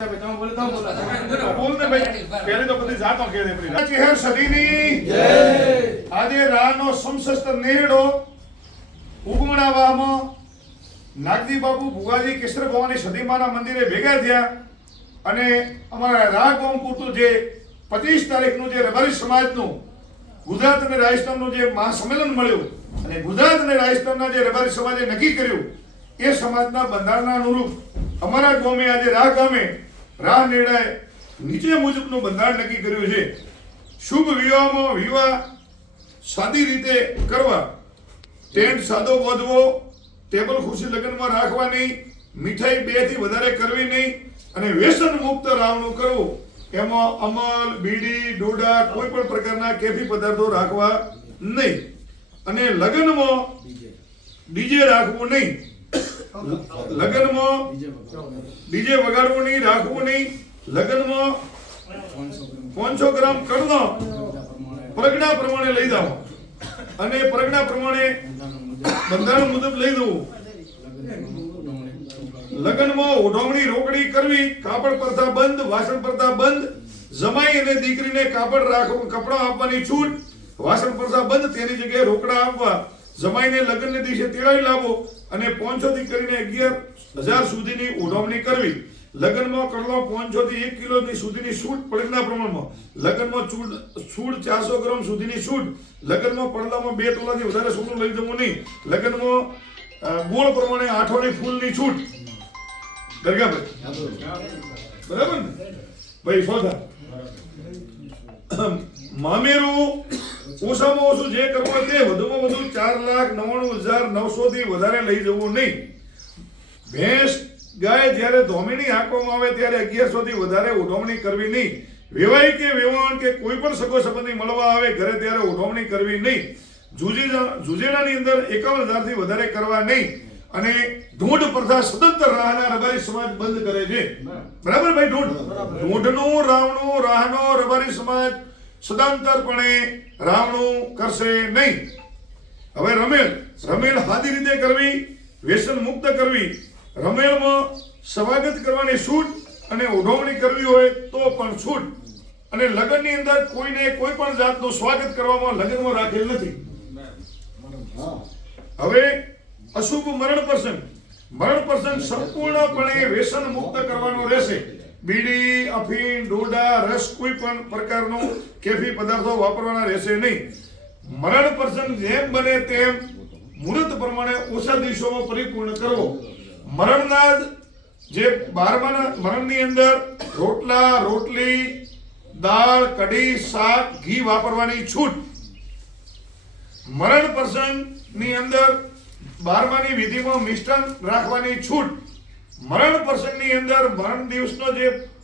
આજે રાનો સમસસ્ત નેહડો ઉગમણાવામાં નાગદી બાપુ ભુગાજી કેસર ભવાની સદીમાના મંદિરે ભેગા થયા અને અમારા રાગોમ પૂરતું જે 25 તારીખનું જે રબારી સમાજનું ગુજરાત અને રાજસ્થાનનું જે મહાસંમેલન મળ્યું અને ગુજરાત અને રાજસ્થાનના જે રબારી સમાજે નક્કી કર્યું એ સમાજના બંધારણના અનુરૂપ અમારા ગામે આજે રાહ ગામે રાહ નેડાએ નીચે મુજબનું બંધારણ નક્કી કર્યું છે. શુભ વિવાહમાં વિવાહ સાદી રીતે કરવા, ટેન્ટ સાદો બાંધવો, ટેબલ ખુરશી લગ્નમાં રાખવા નહીં, મીઠાઈ 2 થી વધારે કરવી નહીં અને વ્યસન મુક્ત રાવણું કરવું. એમાં અમલ, બીડી, ડોડા કોઈ પણ પ્રકારના કેફી પદાર્થો રાખવા નહીં અને લગ્નમાં ડીજે રાખવું નહીં. લગ્નમાં ડીજે વગાડવું નહીં, રાખવું નહીં. લગ્નમાં 500 ગ્રામ કડનો પ્રજ્ઞા પ્રમાણે લઈ જાવ અને પ્રજ્ઞા પ્રમાણે બંધારણ મુજબ લઈ જવું. લગ્નમાં ઓઢવણી રોકડી કરવી, કાપડ પ્રથા બંધ, વાસણ પ્રથા બંધ. જમાઈ અને દીકરીને કાપડ રાખવું, કપડા આપવાની છૂટ, વાસણ પ્રથા બંધ. તેની જગ્યાએ રોકડા આપવા. જમાઈને લગ્નને દિવસે તેડાવી લાવો અને 500 થી કરીને 11,000 સુધીની ઓઢવણી કરવી. લગ્નમાં કડલો 500 થી 1 કિલો સુધીની છૂટ પડના પ્રમાણમાં. લગ્નમાં છૂટ 400 ગ્રામ સુધીની છૂટ. લગ્નમાં પડલામાં 2 તોલાથી વધારે સોનું લઈ જવું નહીં. લગ્નમાં ગોળ પ્રમાણે આઠોની ફૂલની છૂટ. દરગાહભાઈ બરાબર ને ભાઈ? સોધા મામેરું ઓછામાં ઓછું જે કરવું તે વધુમાં વધુ 4,99,900 થી વધારે લઈ જવું નહીં. ભેંસ ગાય જ્યારે ધોમીણી હાંકવામાં આવે ત્યારે 1100 થી વધારે ઉધવણી કરવી નહીં. વેવાઈ કે વેવાણ કે કોઈ પણ સગો સંબંધી મળવા આવે ઘરે ત્યારે ઉધવણી કરવી નહીં. જુજેડાની અંદર 51,000 થી વધારે કરવા નહીં અને ઢોઢ પ્રથા સદંતર રાહના રબારી સમાજ બંધ કરે છે. બરાબર ભાઈ? ઢોઢનું રાવણું રાહનો રબારી સમાજ સદાંતરપણે રાવણું કરશે નહીં. હવે રમેલ સાદી રીતે કરવી, વ્યસન મુક્ત કરવી. રમેલમાં સ્વાગત કરવાની છૂટ અને ઉઢવણી કરવી હોય તો પણ છૂટ અને લગ્નની અંદર કોઈને કોઈ પણ જાતનું સ્વાગત કરવામાં લગ્નમાં રાખેલ નથી. હવે અશુભ મરણ પ્રસંગ સંપૂર્ણપણે વ્યસન મુક્ત કરવાનો રહેશે. બીડી, અફીણ, ડોડા, રસ કોઈ પણ પ્રકારનો કેફી પદાર્થો વાપરવાના રહેશે નહીં. મરણ પ્રસંગ જેમ બને તેમ મુહૂર્ત પ્રમાણે ઓછા દિવસોમાં પરિપૂર્ણ કરવો. મરણના જે 12મા મરણની અંદર રોટલા, રોટલી, દાળ, કઢી, શાક, ઘી વાપરવાની છૂટ. મરણ પ્રસંગની અંદર 12માની વિધિમાં મિષ્ટાન રાખવાની છૂટ. મરણ પ્રસંગની અંદર મરણ દિવસનો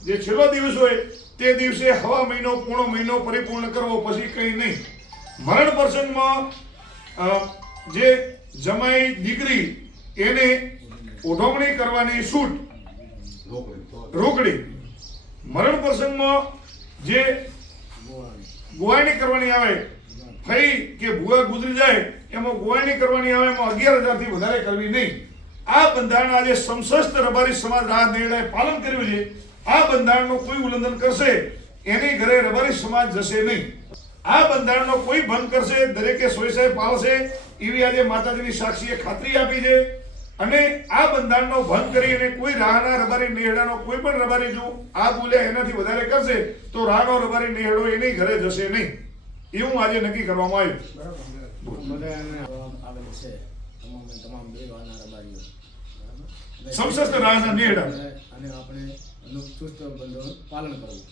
જે છેલ્લો દિવસ હોય તે દિવસે હવા મહિનો, પૂર્ણ મહિનો પરિપૂર્ણ કરવો, પછી કંઈ નહીં. મરણ પ્રસંગમાં જે જમાઈ દીકરી એને ઓઢવણી કરવાની છૂટ, રોકડી. મરણ પ્રસંગમાં જે ગોવાયણી કરવાની આવે, ફઈ કે ભૂવા ગુજરી જાય એમાં ગોવાયણી કરવાની આવે, એમાં 11,000 થી વધારે કરવી નહીં. આ બંધારણ આજે સમસસ્ત રબારી સમાજ રાહ નેડાએ પાલન કર્યું છે. આ બંધારણનો કોઈ ઉલ્લંઘન કરશે એની ઘરે રબારી સમાજ જશે નહીં. આ બંધારણનો કોઈ ભંગ કરશે દરેકે સોયસાય પાળશે એવી આજે માતાજીની સાક્ષીએ ખાતરી આપી છે. અને આ બંધારણનો ભંગ કરી અને કોઈ રાહના રબારી નેહડાનો કોઈ પણ રબારી જો આ બોલ્યા એનાથી વધારે કરશે તો રાહનો રબારી નેહડો એની ઘરે જશે નહીં. એવું આજે નક્કી કરવામાં આવ્યું. સમસસ્ત રાહના નેહડા અને આપણે ચુસ્ત બંધોનું પાલન કરવું.